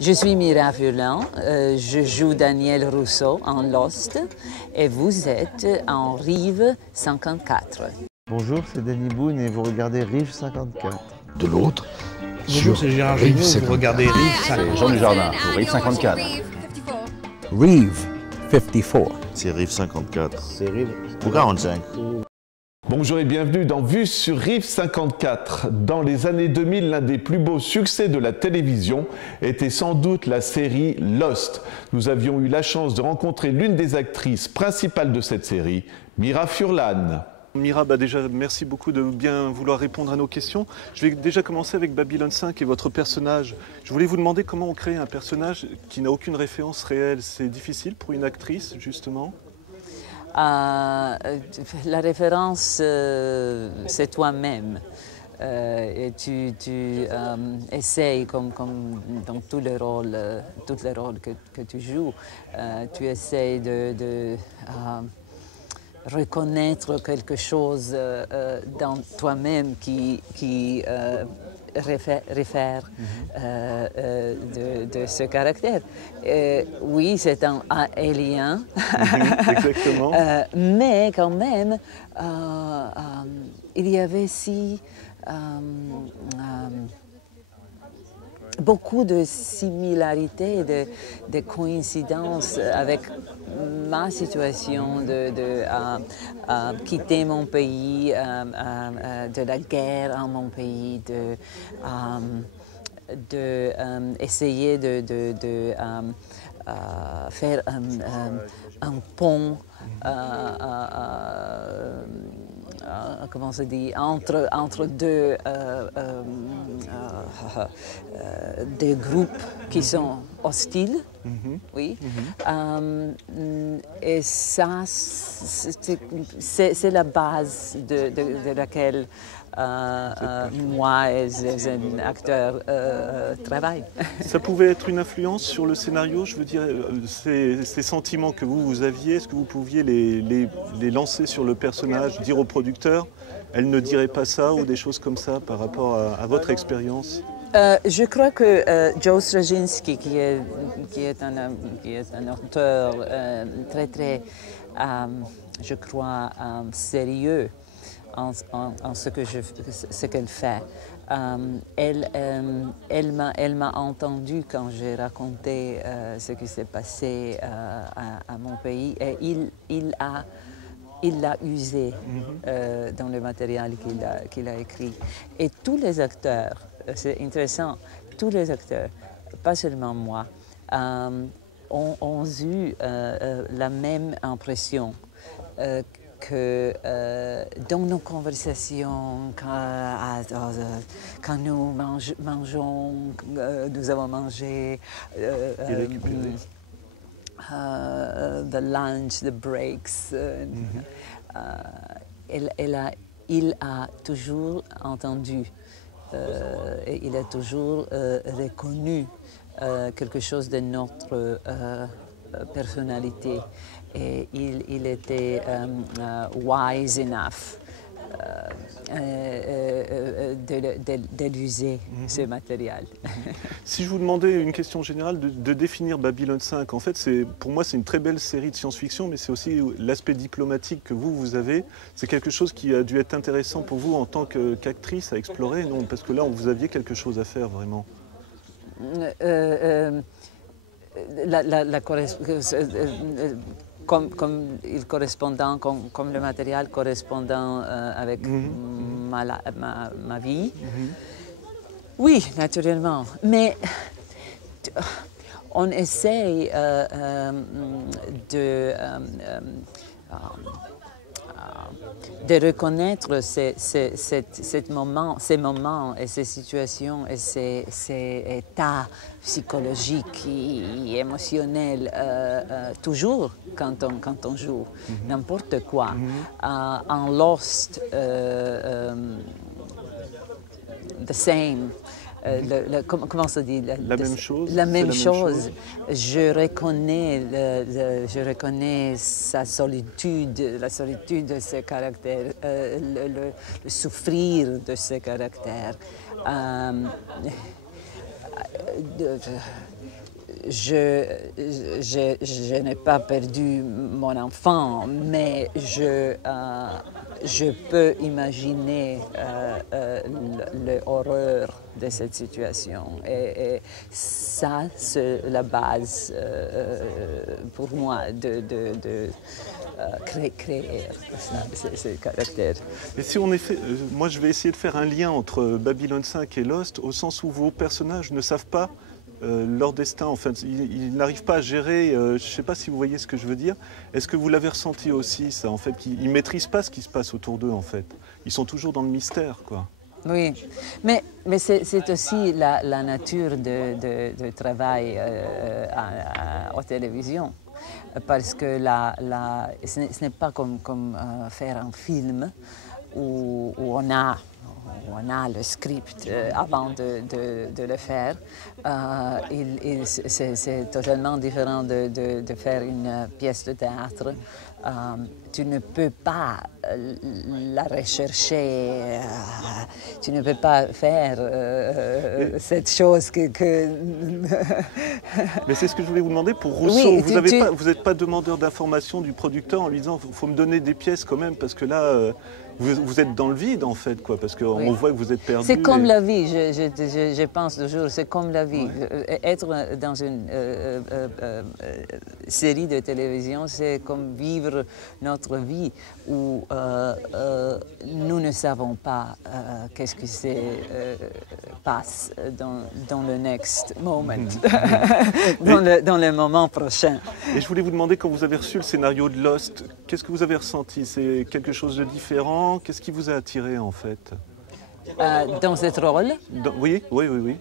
Je suis Mira Furlan, je joue Daniel Rousseau en Lost et vous êtes en Rive 54. Bonjour, c'est Danny Boone et vous regardez Rive 54. De l'autre, bonjour, c'est Gérard Rive, vous regardez Rive 54. C'est Jean Dujardin pour Rive 54. Rive 54. C'est Rive 54. C'est Rive Ou 45. Bonjour et bienvenue dans Vue sur Rive 54. Dans les années 2000, l'un des plus beaux succès de la télévision était sans doute la série Lost. Nous avions eu la chance de rencontrer l'une des actrices principales de cette série, Mira Furlan. Mira, déjà, merci beaucoup de bien vouloir répondre à nos questions. Je vais déjà commencer avec Babylon 5 et votre personnage. Je voulais vous demander comment on crée un personnage qui n'a aucune référence réelle. C'est difficile pour une actrice, justement? La référence, c'est toi-même. Et tu essayes, comme dans tous les rôles que tu joues, tu essayes de reconnaître quelque chose dans toi-même qui réfère de ce caractère. Oui, c'est un alien, exactement. Mais quand même, il y avait si beaucoup de similarités, de coïncidences avec ma situation de quitter mon pays, de la guerre en mon pays, essayer de faire un pont, comment se dit, entre deux groupes qui sont hostiles, oui. Et ça, c'est la base de laquelle moi et un acteur travaillent. Ça pouvait être une influence sur le scénario, je veux dire, ces sentiments que vous aviez, est-ce que vous pouviez les lancer sur le personnage, dire au producteur, elle ne dirait pas ça ou des choses comme ça par rapport à votre expérience? Je crois que Joe Straczynski, qui est un auteur très, je crois, sérieux en ce qu'elle fait, elle m'a entendu quand j'ai raconté ce qui s'est passé à mon pays et il l'a usé dans le matériel qu'il a écrit. Et tous les acteurs, c'est intéressant, tous les acteurs, pas seulement moi, ont eu la même impression que dans nos conversations, quand nous mangeons, nous avons mangé the lunch, the breaks, il a toujours entendu et il a toujours reconnu quelque chose de notre personnalité. Et il était wise enough de l'user, ce matériel. Si je vous demandais une question générale de définir Babylon 5, en fait, pour moi, c'est une très belle série de science-fiction, mais c'est aussi l'aspect diplomatique que vous avez. C'est quelque chose qui a dû être intéressant pour vous en tant qu'actrice à explorer, non? Parce que là, vous aviez quelque chose à faire, vraiment. Comme le matériel correspondant avec ma vie. Oui, naturellement. Mais on essaye de reconnaître ces moments et ces situations et ces états psychologiques et émotionnels toujours quand on joue n'importe quoi. En Lost, the same. Comment ça dit? La même chose. La même chose. Je reconnais sa solitude, la solitude de ses caractères, le souffrir de ses caractères. je n'ai pas perdu mon enfant, mais je peux imaginer l'horreur de cette situation. Et ça, c'est la base pour moi de créer ce caractère. Et si on est fait, moi je vais essayer de faire un lien entre Babylone 5 et Lost, au sens où vos personnages ne savent pas leur destin, en fait. Ils n'arrivent pas à gérer, je ne sais pas si vous voyez ce que je veux dire. Est-ce que vous l'avez ressenti aussi, ça, en fait, qu'ils ne maîtrisent pas ce qui se passe autour d'eux, en fait. Ils sont toujours dans le mystère, quoi. Oui, mais c'est aussi la nature de travail aux télévisions. Parce que ce n'est pas comme faire un film où on a le script avant de le faire. C'est totalement différent de faire une pièce de théâtre. Tu ne peux pas la rechercher, tu ne peux pas faire cette chose que... Mais c'est ce que je voulais vous demander pour Rousseau. Oui, vous n'êtes pas demandeur d'informations du producteur en lui disant « il faut me donner des pièces quand même, parce que là, vous êtes dans le vide en fait, quoi, parce qu'on oui. voit que vous êtes perdu. » C'est comme la vie, je pense toujours, c'est comme la vie. Ouais. Être dans une série de télévision, c'est comme vivre notre vie où nous ne savons pas qu'est-ce qui se passe dans le next moment, dans le moment prochain. Et je voulais vous demander, quand vous avez reçu le scénario de Lost, qu'est-ce que vous avez ressenti? C'est quelque chose de différent? Qu'est-ce qui vous a attiré en fait? Dans ce rôle? Oui,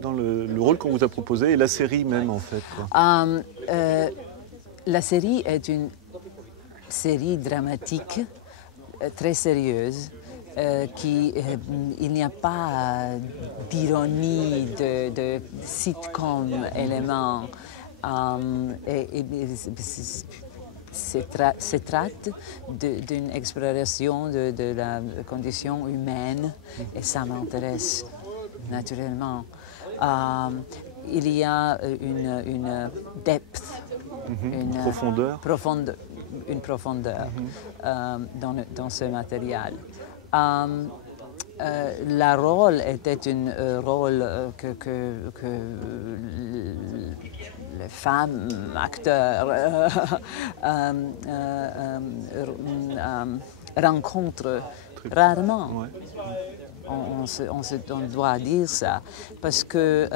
dans le rôle qu'on vous a proposé et la série même en fait. La série est une série dramatique très sérieuse. Il n'y a pas d'ironie, de sitcom élément. Se traite d'une exploration de la condition humaine et ça m'intéresse naturellement. Il y a une depth, une profondeur dans ce matériel. Le rôle était un rôle que les femmes acteurs rencontrent rarement. Ouais. On doit dire ça, parce que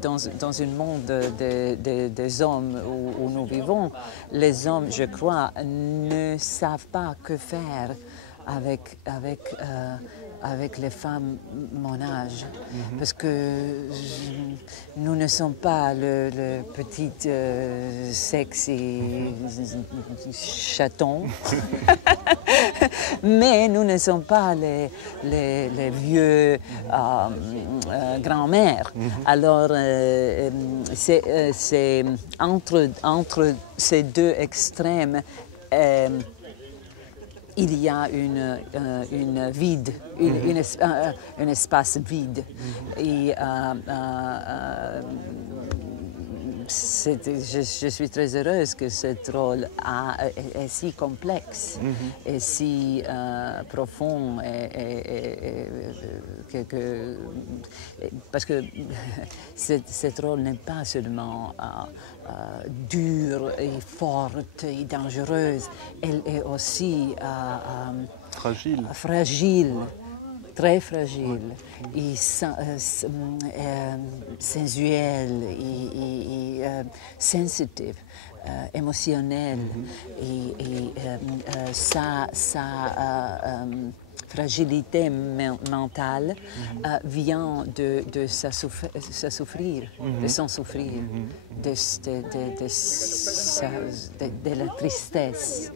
dans un monde des hommes où nous vivons, les hommes, je crois, ne savent pas que faire avec les femmes mon âge, parce que nous ne sommes pas le petit sexy chaton, mais nous ne sommes pas les vieux grands-mères. Alors, c'est entre ces deux extrêmes, il y a une vide, un espace vide. Et je suis très heureuse que ce rôle est si complexe et si profond. Parce que ce rôle n'est pas seulement dure et forte et dangereuse, elle est aussi fragile, très fragile, et sensuelle et sensitive, émotionnelle. Et sa fragilité mentale vient de sa souffrir, de son souffrir, de la tristesse,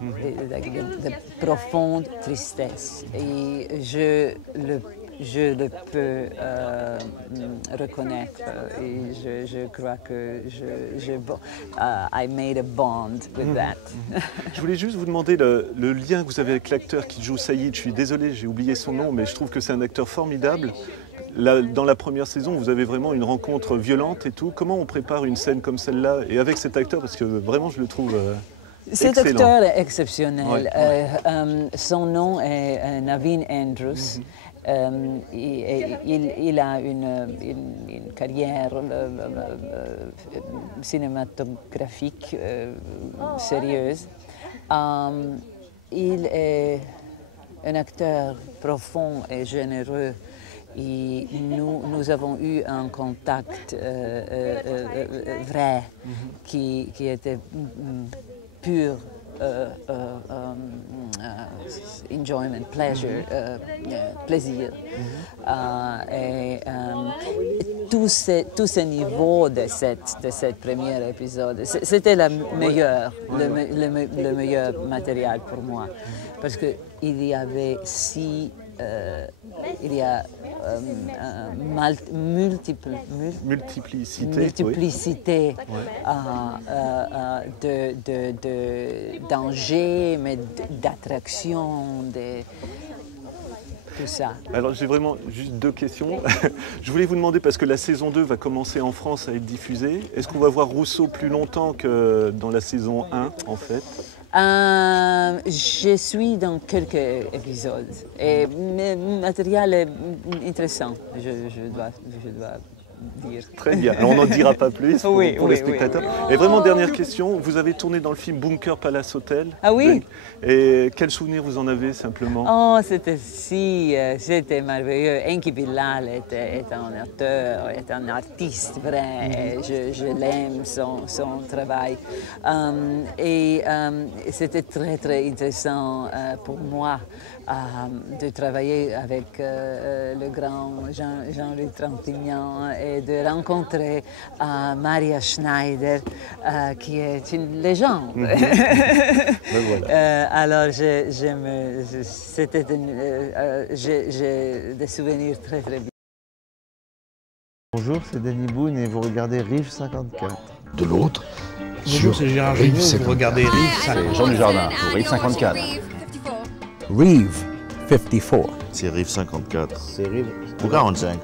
de profonde tristesse. Et je le peux reconnaître et je crois que I made a bond with that. Je voulais juste vous demander le lien que vous avez avec l'acteur qui joue Saïd. Je suis désolé, j'ai oublié son nom, mais je trouve que c'est un acteur formidable. dans la première saison, vous avez vraiment une rencontre violente et tout. Comment on prépare une scène comme celle-là et avec cet acteur, parce que vraiment je le trouve Cet excellent. acteur est exceptionnel. Ouais. Son nom est Naveen Andrews. Il a une carrière cinématographique sérieuse. Il est un acteur profond et généreux. Et nous avons eu un contact vrai qui était pur enjoyment, pleasure, plaisir. Et tous ces niveaux de cette premier épisode, c'était le meilleur matériel pour moi. Parce qu'il y avait multiplicité de dangers, mais d'attractions, tout ça. Alors j'ai vraiment juste 2 questions. Je voulais vous demander, parce que la saison 2 va commencer en France à être diffusée, est-ce qu'on va voir Rousseau plus longtemps que dans la saison 1 en fait? Je suis dans quelques épisodes et le matériel est intéressant, je dois dire. Très bien, alors on n'en dira pas plus pour les spectateurs. Oui. Et vraiment, dernière question, vous avez tourné dans le film Bunker Palace Hotel. Ah oui? Et quel souvenir vous en avez simplement? Oh, c'était merveilleux. Enki Bilal est un acteur, est un artiste vrai. Je l'aime, son travail. Et c'était très, très intéressant pour moi de travailler avec le grand Jean-Luc Trintignant et de rencontrer Maria Schneider, qui est une légende. Alors, c'était j'ai des souvenirs très, très bien. Bonjour, c'est Danny Boone et vous regardez Rive 54. De l'autre, Bonjour, c'est Gérard Rive Jugnot, vous regardez Rive C'est 54. Jean Dujardin pour Rive 54. Reeve 54. C'est Rive 54. C'est Rive Ou 45.